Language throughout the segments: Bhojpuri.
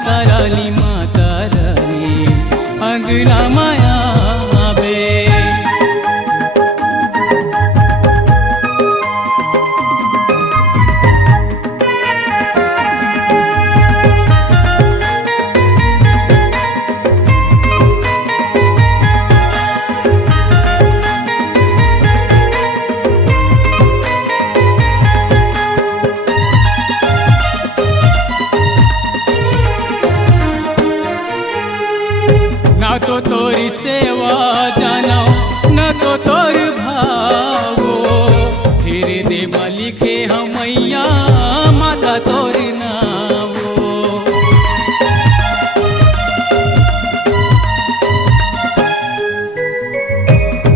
माता रानी अंगना माया बे। ना तो तोरी सेवा जानो न तो तोर भावो, फिर दे लिखे हमैया माता तोर नावो।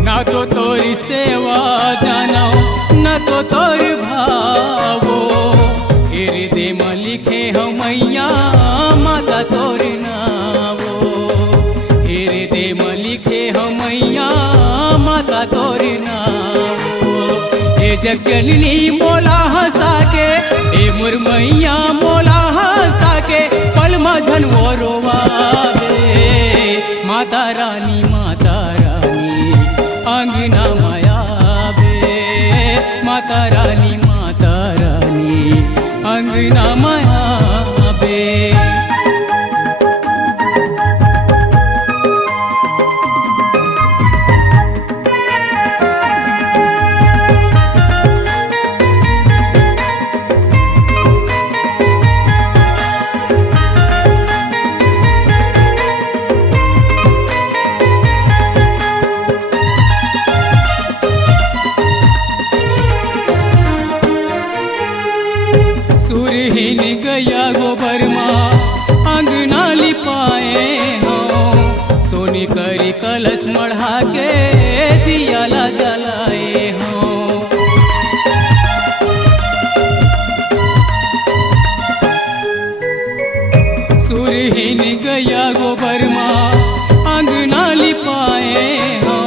ना तो तोरी सेवा जानो न तो तोर भावो, फिर दे लिखे हमैया माता तोर नावो। लिखे हमैया माता तोरी नावो। हे जग जननी मोला हंसा के, हे मुरमैया मोला हंसा के, पल मझन वो रोवावे। माता रानी अंगना माया बे। माता रानी अंगना माया बे। सुरहीन गया गोबर माँ अंगना लिपाए हो, सोनी करी कलश मढ़ा के दियाला जलाए हो। सुरहीन गया गोबर माँ अंगना लिपाए हो,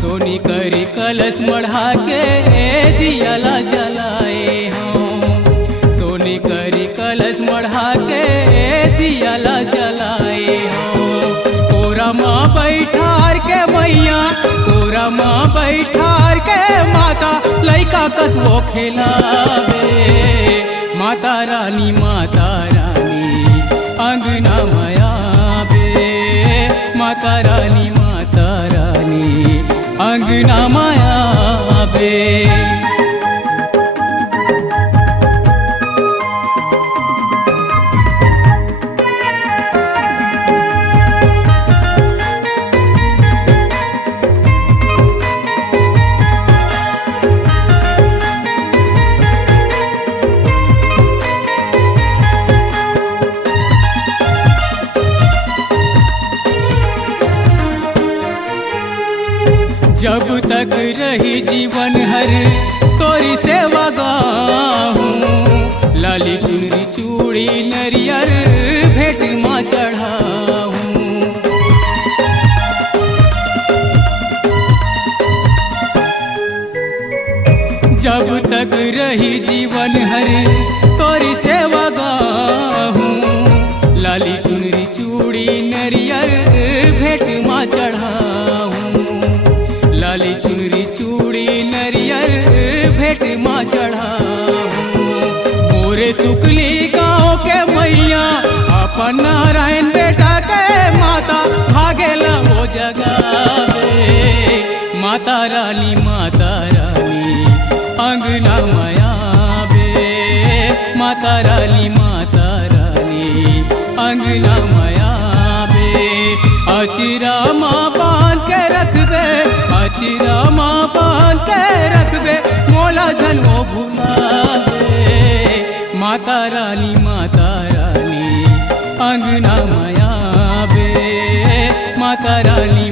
सोनी करी कलश मढ़ा के दियाला जलाए हो। करी कलश मढ़ा के दियाला जलाए हो। कोरा माँ बैठार के मैया, कोरा माँ बैठार के माता लइका कसबो खेलावे। माता रानी अंगना माया बे। माता रानी अंगना माया बे। जब तक रही जीवन हर तोरी सेवा गाहूँ, लाली चुनरी चूड़ी नरियर भेंट माँ चढ़ाऊँ। जब तक रही जीवन हर तोरी सेवा गाहूँ, लाली चुनरी चूड़ी नरियर भेंट माँ चढ़ाऊँ। लाली चुनरी चूड़ी नरियर भेंट माँ चढ़ाऊँ। मोरे सुकली गाँव के मैया अपन नारायण बेटा के माता भागेला वो जगावे। माता रानी अंगना माया बे। माता रानी अंगना माया बे। अचिरा माँ बांध के रखबे, अचिरा माँ बांध के रखबे, मोला झन वो भुलावे। माता रानी अंगना माया बे। माता रानी